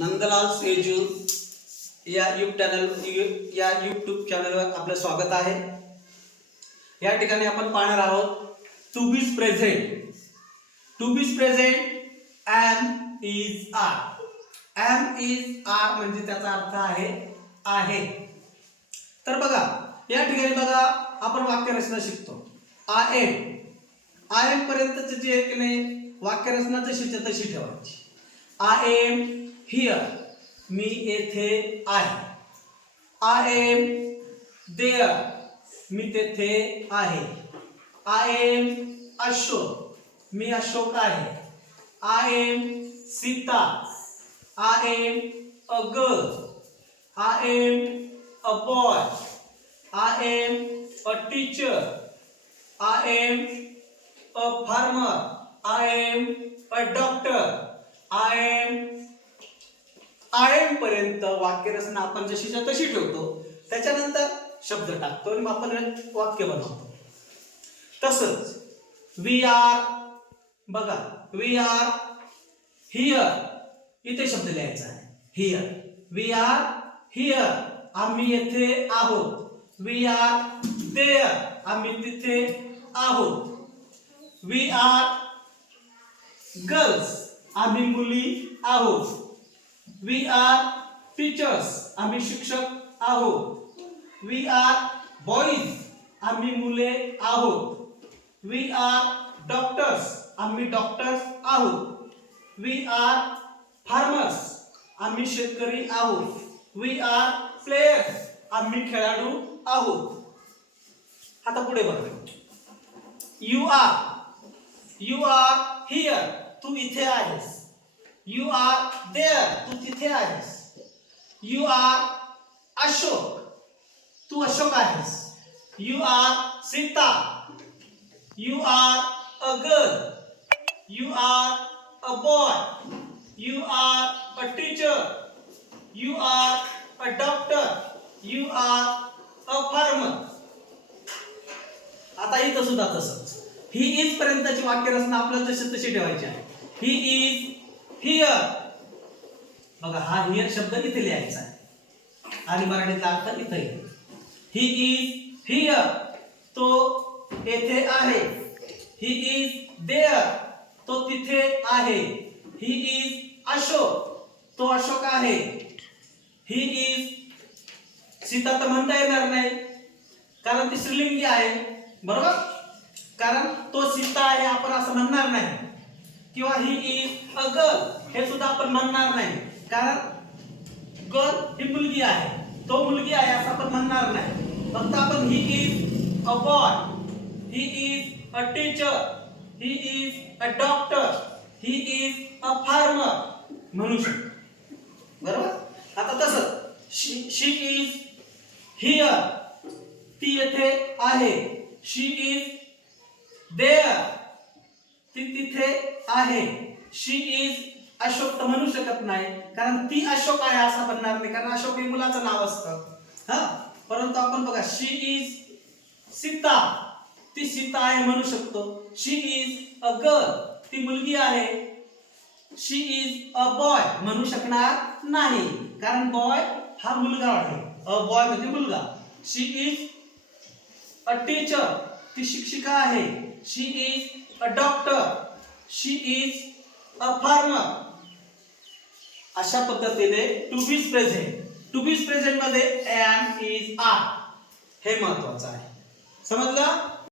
नंदलाल सेजू या यूट्यूब चॅनलवर आपलं स्वागत आहे। या ठिकाणी आपण पाहणार आहोत to be present. To be present am is are. Am is are म्हणजे त्याचा अर्थ आहे। तर बघा या ठिकाणी बघा आपण वाक्यरचना शिकतो। आय एम पर्यंतचे जे की नाही वाक्यरचना जशीच्या तशी ठेवायची। आय एम हियर, मी येथे आहे। आय एम देअर, मी तेथे आहे। आय एम अशोक, मी अशोक आहे। I am Sita, I am a girl. I am a boy, I am a teacher. I am a farmer, I am a doctor. I am पर्यंत वाक्यरचना आपण जशीच्या तशी ठेवतो, त्याच्यानंतर शब्द टाकतो आणि आपण वाक्य बनवतो। तसंच वी आर, बघा वी आर हियर, इथे शब्द लिहायचा आहे हियर। वी आर हियर, आम्ही येथे आहोत। वी आर देअर, आम्ही तिथे आहोत। वी आर गर्ल्स, आम्ही मुली आहोत। वी आर टीचर्स, आम्ही शिक्षक आहोत। वी आर बॉईज, आम्ही मुले आहोत। वी आर डॉक्टर्स, आम्ही डॉक्टर्स आहोत। वी आर फार्मर्स, आम्ही शेतकरी आहोत। वी आर प्लेयर्स, आम्ही खेळाडू आहोत। आता पुढे बघा, यू आर हियर, तू इथे आहेस। यू आर देअर, तू तिथे आहेस। यू आर अशोक, तू अशोक आहेस। You are Sita, you are a girl. You are a boy, you are a teacher. You are a doctor, you are a farmer. आता इथं सुद्धा तसंच ही इज पर्यंतची वाक्यरचना आपल्याला तशी ठेवायची आहे। ही इज हियर, बघा हा हियर शब्द इथे लिहायचा आहे आणि मराठीचा अर्थ इथे आहे। ही इज हियर, तो येथे आहे। ही इज देअर, तो तिथे आहे। ही इज अशोक, तो अशोक आहे। ही इज सीता तर म्हणता येणार नाही कारण ती स्त्रीलिंगी आहे, बरोबर, कारण तो सीता आहे आपण असं म्हणणार नाही। किंवा ही इज अ गर्ल, हे सुद्धा आपण म्हणणार नाही कारण गर्ल ही मुलगी आहे, तो मुलगी आहे असं आपण म्हणणार नाही। फक्त आपण he is a boy, he is a teacher, he is a doctor, he is a farmer म्हणू शकतो, बरोबर। आता तसं शी इज हियर, ती येथे आहे। शी इज देअर, ती तिथे आहे। शी इज अशोक तर म्हणू शकत नाही कारण ती अशोक आहे असं म्हणणार नाही कारण अशोक हे मुलाचं नाव असतं, हा। परंतु आपण बघा शी इज सीता, ती सीता आहे म्हणू शकतो। शी इज अ गर्ल, ती मुलगी आहे। शी इज अ बॉय म्हणू शकणार नाही कारण बॉय हा मुलगा आहे, अ बॉय म्हणजे मुलगा। शी इज अ टीचर, ती शिक्षिका आहे। She is a doctor, she is a farmer. अशा पद्धतीने टू बी प्रेझेंट मध्ये एम इज आर हे महत्वाचं आहे, समजलं।